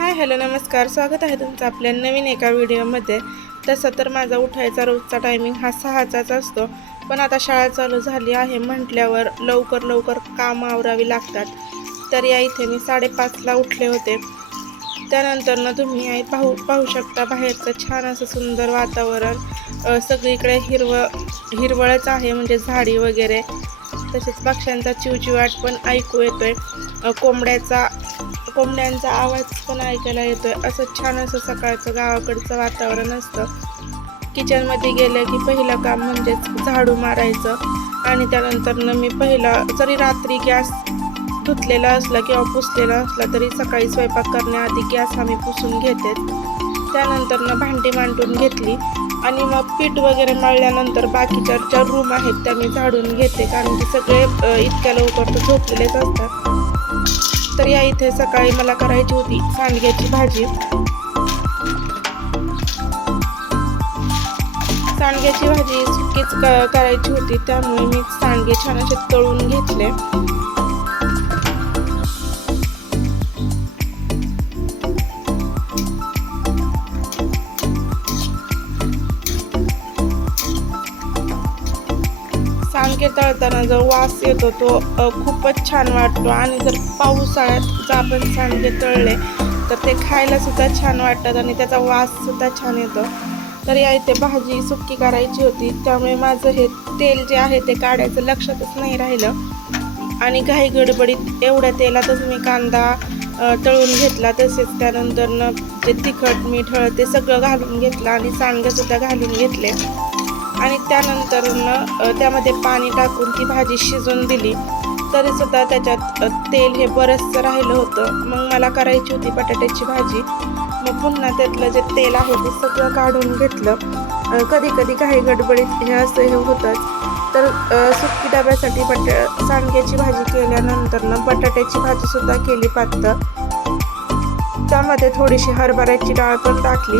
Hi hello नमस्कार. स्वागत आहे तुमचं आपल्या नवीन एका व्हिडिओमध्ये. तसं तर माझा उठायचा रोजचा टायमिंग हा सहाचाच असतो. पण आता शाळा चालू झाली आहे म्हटल्यावर लवकर लवकर कामं आवरावी लागतात. तर या इथे मी साडेपाचला उठले होते. त्यानंतर ना तुम्ही आई पाहू पाहू शकता बाहेरचं छान असं सुंदर वातावरण. सगळीकडे हिरवं हिरवळच आहे म्हणजे झाडी वगैरे. तसेच पक्ष्यांचा चिवचिवाट पण ऐकू येतोय. आहे कोंबड्याचा कोंबड्यांचा आवाज पण ऐकायला येतोय. असं छान असं सकाळचं गावाकडचं वातावरण असतं. किचनमध्ये गेलं की पहिलं काम म्हणजेच झाडू मारायचं. आणि त्यानंतरनं मी पहिला जरी रात्री गॅस धुतलेला असला किंवा पुसलेला असला तरी सकाळी स्वयंपाक करण्याआधी गॅस आम्ही पुसून घेते त्यानंतरनं भांडी मांडून घेतली. आणि मग पीठ वगैरे मळल्यानंतर बाकीच्या ज्या रूम आहेत त्या मी झाडून घेते. कारण की सगळे इतक्या लवकर तर झोपलेलेच असतात. तर या इथे सकाळी मला करायची होती सांडग्याची भाजी. सांडग्याची भाजी सुकीच क- करायची होती त्यामुळे मी सांडगे छान असे तळून घेतले. करताना जो वास येतो तो खूपच छान वाटतो. आणि जर पावसाळ्यात जर आपण सांडगे तळले तर ते खायला सुद्धा छान वाटतात आणि त्याचा वास सुद्धा छान येतो. तर या इथे भाजी सुक्की करायची होती. त्यामुळे माझं हे तेल जे आहे ते काढायचं लक्षातच नाही राहिलं. आणि घाई गडबडीत एवढ्या तेलातच मी कांदा तळून घेतला. तसेच त्यानंतरनं जे तिखट मीठ हळद ते सगळं घालून घेतलं आणि सांडगंसुद्धा घालून घेतले. आणि त्यानंतरनं त्यामध्ये पाणी टाकून ती भाजी शिजवून दिली. तरी सुद्धा त्याच्यात तेल हे बरंचसं राहिलं होतं. मग मला करायची होती बटाट्याची भाजी. मग पुन्हा त्यातलं जे तेल आहे ते सगळं काढून घेतलं. कधी कधी काही गडबडीत हे असं हे होतंच. तर सुकी डब्यासाठी बट सांडग्याची भाजी केल्यानंतरनं बटाट्याची भाजीसुद्धा केली पातळ. त्यामध्ये थोडीशी हरभऱ्याची डाळ पण टाकली.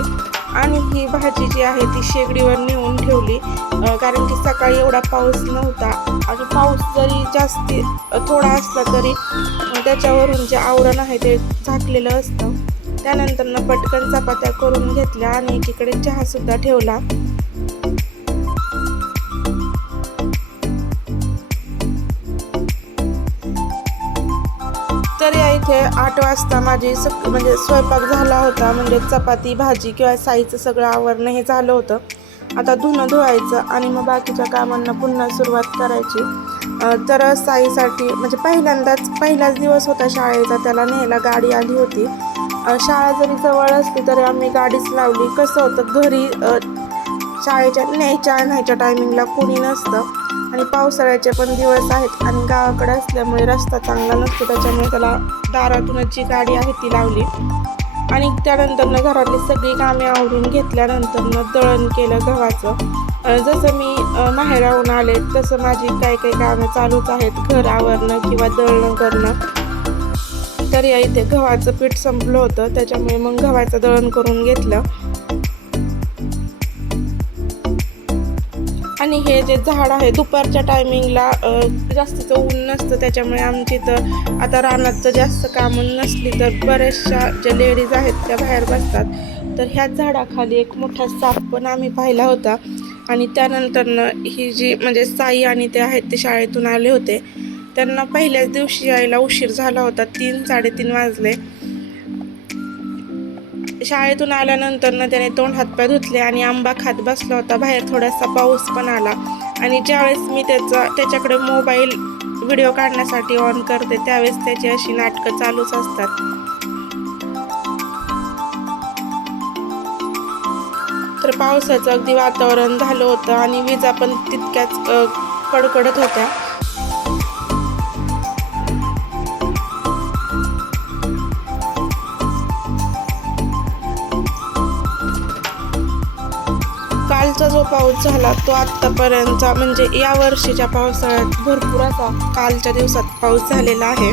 आणि ही भाजी जी आहे ती शेगडीवर नेऊन ठेवली. कारण की सकाळी एवढा पाऊस नव्हता. आणि पाऊस जरी जास्ती थोडा असला तरी त्याच्यावरून जे आवरण आहे ते झाकलेलं असतं. त्यानंतरनं पटकन चपात्या करून घेतल्या आणि एकीकडे चहासुद्धा ठेवला. इथे आठ वाजता माझी स म्हणजे स्वयंपाक झाला होता. म्हणजे चपाती भाजी किंवा साईचं सगळं आवरणं हे झालं होतं. आता धुणं धुवायचं आणि मग बाकीच्या कामांना पुन्हा सुरुवात करायची. तर साईसाठी म्हणजे पहिल्यांदाच पहिलाच दिवस होता शाळेचा त्याला न्यायला गाडी आली होती. शाळा जरी जवळ असली तरी आम्ही गाडीच लावली. कसं होतं घरी शाळेच्या न्यायच्या आणायच्या टायमिंगला कोणी नसतं. आणि पावसाळ्याचे पण दिवस आहेत आणि गावाकडे असल्यामुळे रस्ता चांगला नसतो त्याच्यामुळे त्याला दारातूनच जी गाडी आहे ती लावली. आणि त्यानंतरनं घरातली सगळी कामे आवरून घेतल्यानंतरनं दळण केलं गव्हाचं. जसं मी माहेराहून आले तसं माझी काही काही कामं चालूच आहेत घर आवरणं किंवा दळणं करणं. तर या इथे गव्हाचं पीठ संपलं होतं त्याच्यामुळे मग गव्हाचं दळण करून घेतलं. आणि हे जे झाड आहे दुपारच्या टायमिंगला जास्तीचं ऊन नसतं त्याच्यामुळे आमची इथं आता रानातचं जास्त कामं नसली तर बऱ्याचशा ज्या लेडीज आहेत त्या बाहेर बसतात. तर ह्याच झाडाखाली एक मोठा साप पण आम्ही पाहिला होता. आणि त्यानंतरनं ही जी म्हणजे साई आणि ते आहेत ते शाळेतून आले होते. त्यांना पहिल्याच दिवशी यायला उशीर झाला होता तीन साडेतीन वाजले. शाळेतून आल्यानंतर ना त्याने तोंड हातपाय धुतले आणि आंबा खात बसला होता. बाहेर थोडासा पाऊस पण आला. आणि ज्यावेळेस मी त्याचा त्याच्याकडे मोबाईल व्हिडिओ काढण्यासाठी ऑन करते त्यावेळेस त्याची अशी नाटकं चालूच असतात. तर पावसाचं अगदी वातावरण झालं होतं आणि विजा पण तितक्याच कडकडत होत्या. जो पाऊस झाला तो आत्तापर्यंतचा म्हणजे या वर्षीच्या पावसाळ्यात भरपूर असा कालच्या दिवसात पाऊस झालेला आहे.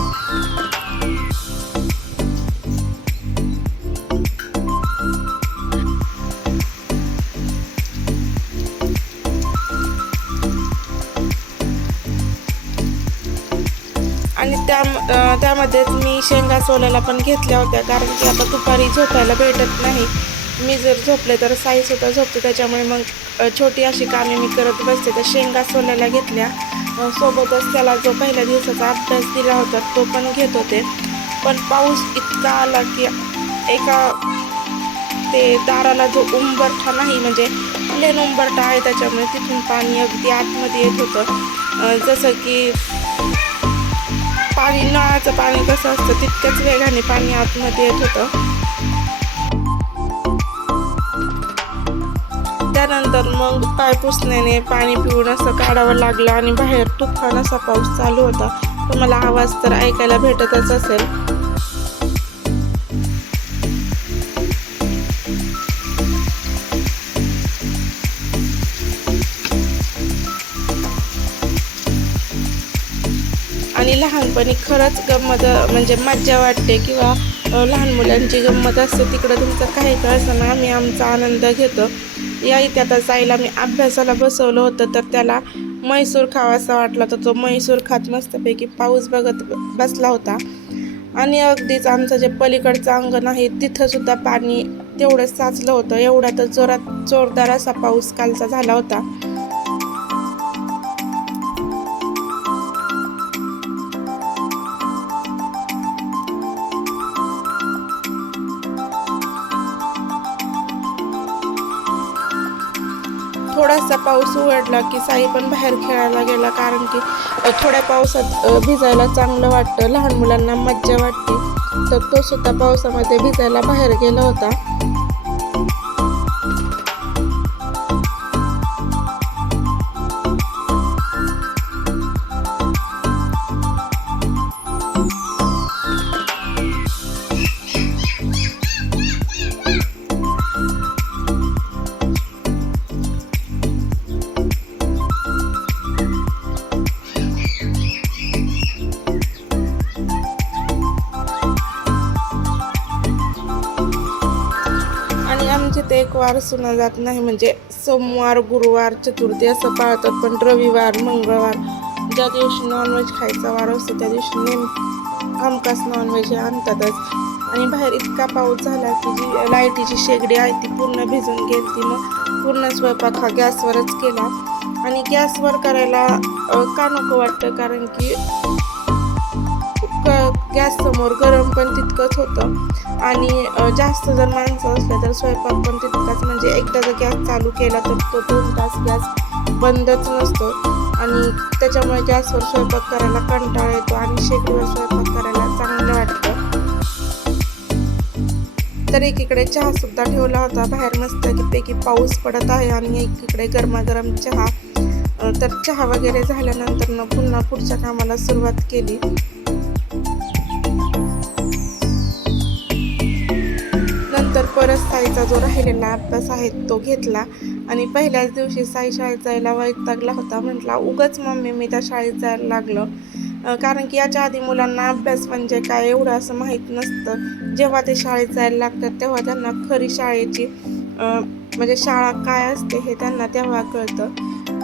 आणि त्या त्यामध्येच मी शेंगा सोलायला पण घेतल्या होत्या कारण की आता दुपारी झोपायला भेटत नाही. मी जर झोपले तर साईसुद्धा झोपते त्याच्यामुळे मग छोटी अशी कामे मी करत बसते. तर शेंगा सोल्याला घेतल्या. सोबतच त्याला जो पहिल्या दिवसाचा अभ्यास दिला होता तो पण घेत होते. पण पाऊस इतका आला की एका ते दाराला जो उंबरठा नाही म्हणजे प्लेन उंबरठा आहे त्याच्यामुळे तिथून पाणी अगदी आतमध्ये येत होतं. जसं की पाणी नळाचं पाणी कसं असतं तितक्याच वेगाने पाणी आतमध्ये येत होतं. त्यानंतर मग पाय पुसण्याने पाणी पिऊन असं काढावं लागलं आणि बाहेर तुफान असा पाऊस चालू होता. तुम्हाला आवाज तर ऐकायला भेटतच असेल. आणि लहानपणी खरंच गंमत म्हणजे मज्जा वाटते किंवा लहान मुलांची गंमत असते तिकडं तुमचं काही कळसं ना आम्ही आमचा आनंद घेतो. या इतिहास आईला साईला मी अभ्यासाला बसवलं होतं तर त्याला म्हैसूर खावासा वाटला तर तो म्हैसूर खात मस्तपैकी पाऊस बघत बसला होता. आणि अगदीच आमचं जे पलीकडचं अंगण आहे तिथंसुद्धा पाणी तेवढंच साचलं होतं. एवढा तर जोरात जोरदार असा पाऊस कालचा झाला होता. थोडासा पाऊस उघडला की साई पण बाहेर खेळायला गेला कारण की थोड्या पावसात भिजायला चांगलं वाटतं. लहान मुलांना मज्जा वाटते. तर तो सुद्धा पावसामध्ये भिजायला बाहेर गेला होता. वार सुना जात नाही म्हणजे सोमवार गुरुवार चतुर्थी असं पाळतात. पण रविवार मंगळवार ज्या दिवशी नॉनव्हेज खायचा वार असतो त्या दिवशी नेम हमखास नॉनव्हेज हे आणतातच. आणि बाहेर इतका पाऊस झाला की जी लाईटीची शेगडी आहे ती पूर्ण भिजून गेली मग पूर्ण स्वयंपाक हा गॅसवरच केला. आणि गॅसवर करायला का नको वाटतं? कारण की गॅस समोर गरम पण तितकंच होतं. आणि जास्त जर माणसं असलं तर स्वयंपाक पण तितकाच म्हणजे एकदा जर गॅस चालू केला तर तो दोन तास गॅस बंदच नसतो. आणि त्याच्यामुळे गॅसवर स्वयंपाक करायला कंटाळा येतो आणि शेगडीवर स्वयंपाक करायला चांगलं वाटतं. तर एकीकडे चहा सुद्धा ठेवला होता. बाहेर मस्त पैकी पाऊस पडत आहे आणि एकीकडे गरमागरम चहा. तर चहा वगैरे झाल्यानंतर पुन्हा पुढच्या कामाला सुरुवात केली. परत साईचा जो राहिलेला अभ्यास आहे तो घेतला. आणि पहिल्याच दिवशी साई शाळेत जायला वैतागला होता. म्हटला उगाच मम्मी मी त्या शाळेत जायला लागलो. कारण की याच्या आधी मुलांना अभ्यास म्हणजे काय एवढं असं माहीत नसतं. जेव्हा ते शाळेत जायला लागतात तेव्हा त्यांना खरी शाळेची म्हणजे शाळा काय असते हे त्यांना तेव्हा कळतं.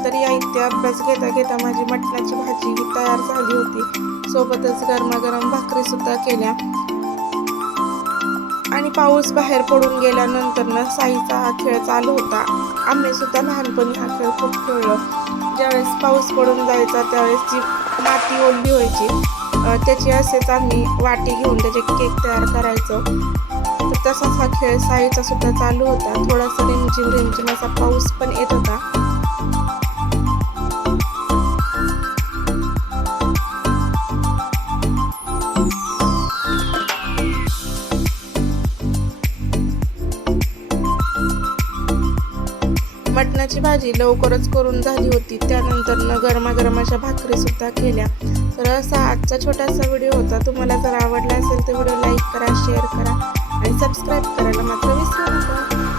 तर या इथे अभ्यास घेता घेता माझी मटणाची भाजी ही तयार झाली होती. सोबतच गरमागरम भाकरीसुद्धा केल्या. आणि पाऊस बाहेर पडून गेल्यानंतर ना साईचा हा खेळ चालू होता. आम्ही सुद्धा लहानपणी हा खेळ खूप खेळलो. ज्यावेळेस पाऊस पडून जायचा त्यावेळेस जी माती ओढली व्हायची त्याची असेच आम्ही वाटी घेऊन त्याचे केक तयार करायचो. तर तसाच हा खेळ साईचा सुद्धा चालू होता. थोडासा रिमझिम रिमझिम असा पाऊस पण येत होता. मटणाची भाजी लवकरच करून झाली होती. त्यानंतर न गरमागरम अशा भाकरी सुद्धा केल्या. तर असा आजचा छोटासा व्हिडिओ होता. तुम्हाला जर आवडला असेल तर व्हिडिओ लाईक करा शेअर करा आणि सबस्क्राईब करायला मात्र विसरू नका.